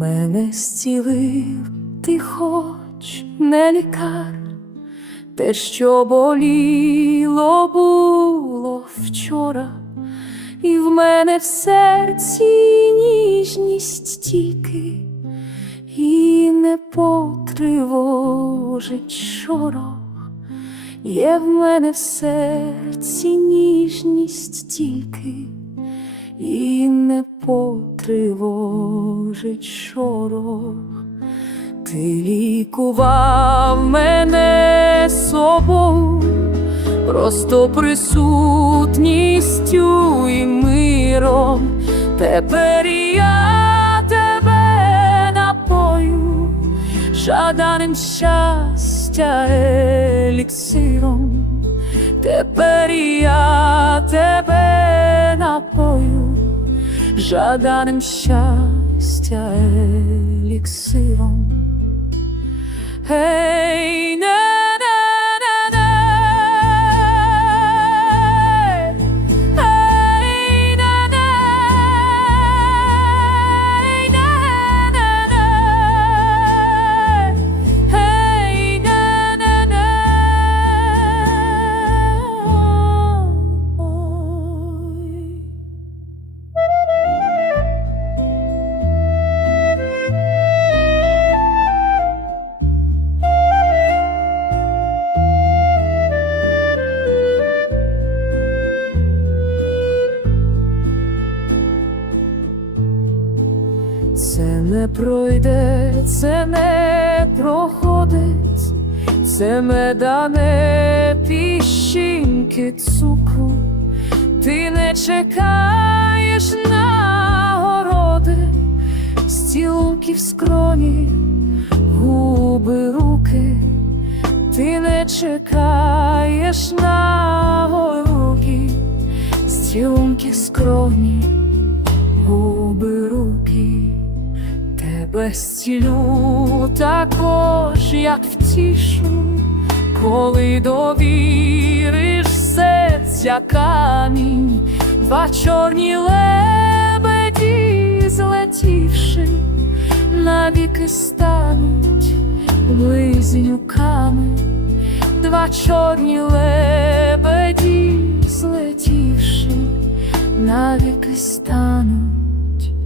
Мене зцілив ти хоч не лікар, те, що боліло було вчора, і в мене в серці ніжність тільки, і не потривожить шорох. Є в мене в серці ніжність тільки, і не потривожить шорох. Ти лікував мене собою, просто присутністю і миром. Тепер я тебе напою, жаданим щастя еліксиром. Тепер я тебе жаданим щастя еліксиром. Гей, Це не пройде, це не проходить, це медане піщинки цукру, ти не чекаєш нагороди, стілки в скроні, губи руки, ти не чекаєш нагороди, стілки в скроні губи руки, тебе зцілю також, як втішу, коли довіриш серця камінь, два чорні лебеді злетівши, навіки стануть близнюками, два чорні лебеді